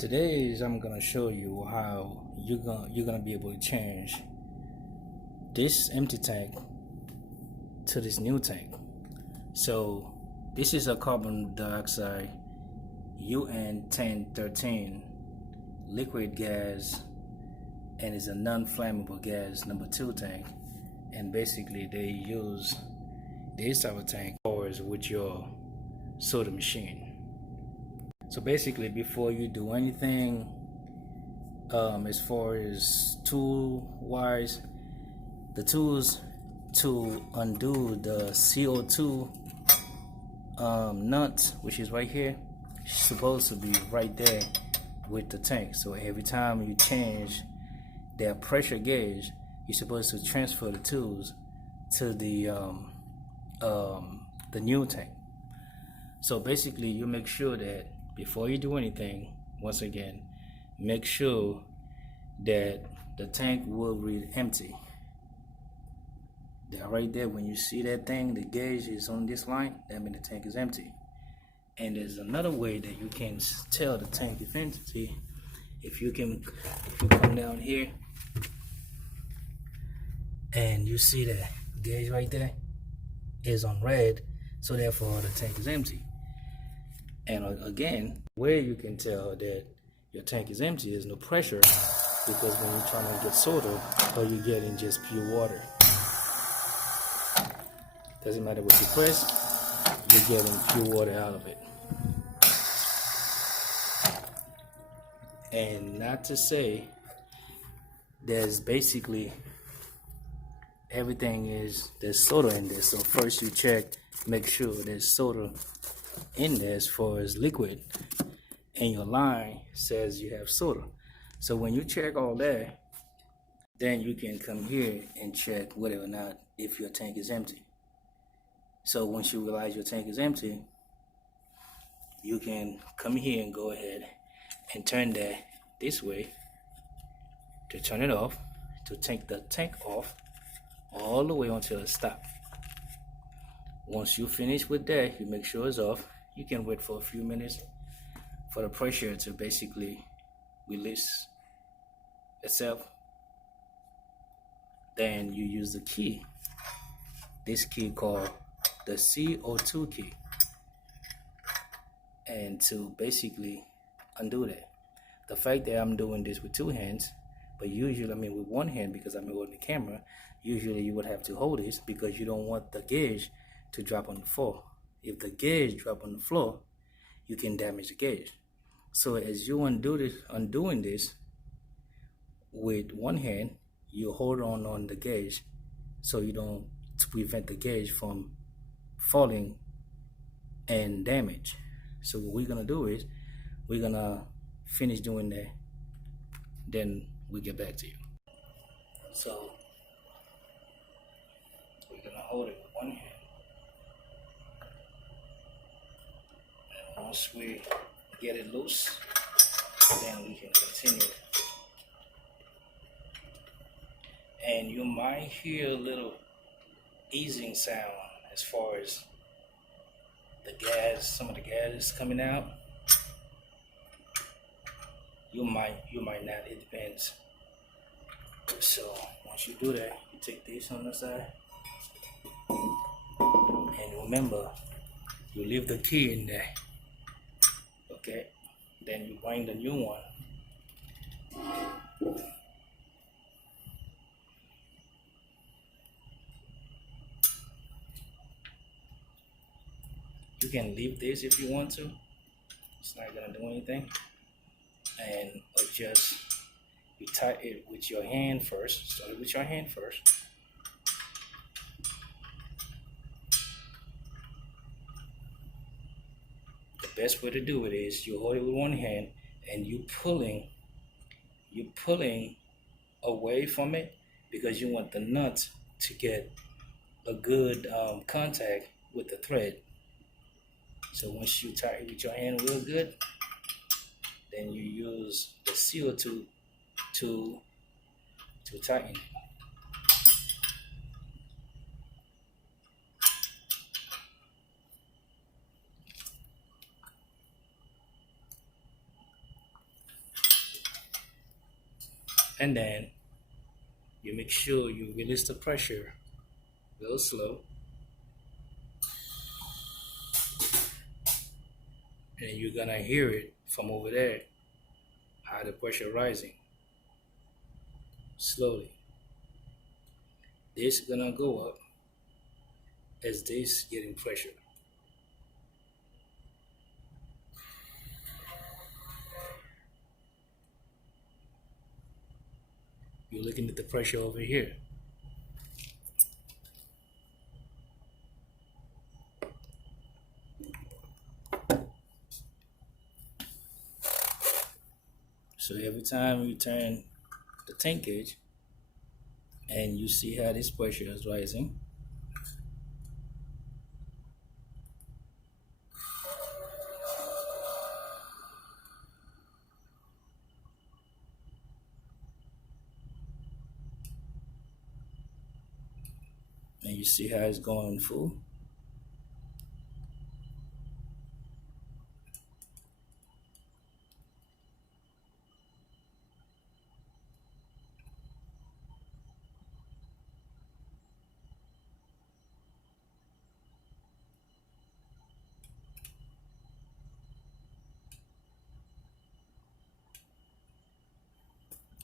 Today I'm gonna show you how you're gonna be able to change this empty tank to this new tank. So this is a carbon dioxide UN-1013 liquid gas, and it's a non-flammable gas #2 tank. And basically they use this type of tank with your soda machine. So basically, before you do anything, as far as tool wise, the tools to undo the CO2 nut, which is right here, supposed to be right there with the tank. So every time you change that pressure gauge, you're supposed to transfer the tools to the new tank. So basically, you make sure that before you do anything, once again, make sure that the tank will read empty. That right there, when you see that thing, the gauge is on this line, that means the tank is empty. And there's another way that you can tell the tank is empty. If you come down here and you see the gauge right there is on red, so therefore the tank is empty. And again, where you can tell that your tank is empty, there's no pressure, because when you're trying to get soda, all you're getting just pure water. Doesn't matter what you press, you're getting pure water out of it. And not to say there's basically there's soda in there. So first you check, make sure there's soda in there as far as liquid, and your line says you have soda. So when you check all that, then you can come here and check whether or not if your tank is empty. So once you realize your tank is empty, you can come here and go ahead and turn that this way to turn it off, to take the tank off all the way until it stops. Once you finish with that, you make sure it's off. You can wait for a few minutes for the pressure to basically release itself. Then you use the key, this key called the CO2 key, and to basically undo that. The fact that I'm doing this with two hands, but usually, with one hand because I'm holding the camera, usually you would have to hold this because you don't want the gauge to drop on the floor. If the gauge drop on the floor, you can damage the gauge. So as you undoing this with one hand, you hold on the gauge so you don't, to prevent the gauge from falling and damage. So what we're gonna do is we're gonna finish doing that, then we get back to you. So we're gonna hold it with one hand. Once we get it loose, then we can continue. And you might hear a little easing sound as far as the gas, some of the gas is coming out. You might not, it depends. So once you do that, you take this on the side, and remember, you leave the key in there. Okay, then you bring the new one. You can leave this if you want to. It's not gonna do anything. And adjust. You tighten it with your hand first. Start it with your hand first. The best way to do it is you hold it with one hand and you pulling away from it, because you want the nut to get a good contact with the thread. So once you tighten it with your hand real good, then you use the CO2 to tighten it. And then you make sure you release the pressure real slow, and you're gonna hear it from over there, how the pressure rising slowly. This gonna go up as this getting pressure. You're looking at the pressure over here. So every time you turn the tank gauge and you see how this pressure is rising, and you see how it's going full.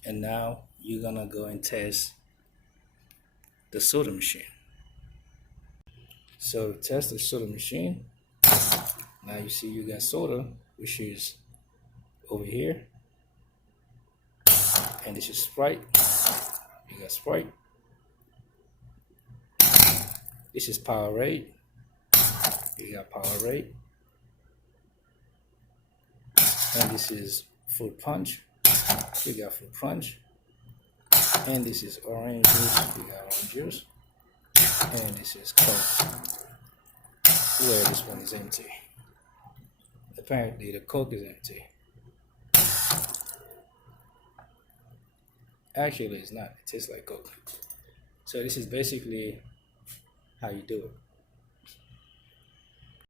And now you're gonna go and test the soda machine. So test the soda machine. Now you see you got soda, which is over here, and this is Sprite. You got Sprite. This is Powerade. You got Powerade. And this is Fruit Punch. You got Fruit Punch. And this is orange juice. You got orange juice. And this is Coke, where this one is empty. Apparently the Coke is empty. Actually it's not. It tastes like Coke. So this is basically how you do it.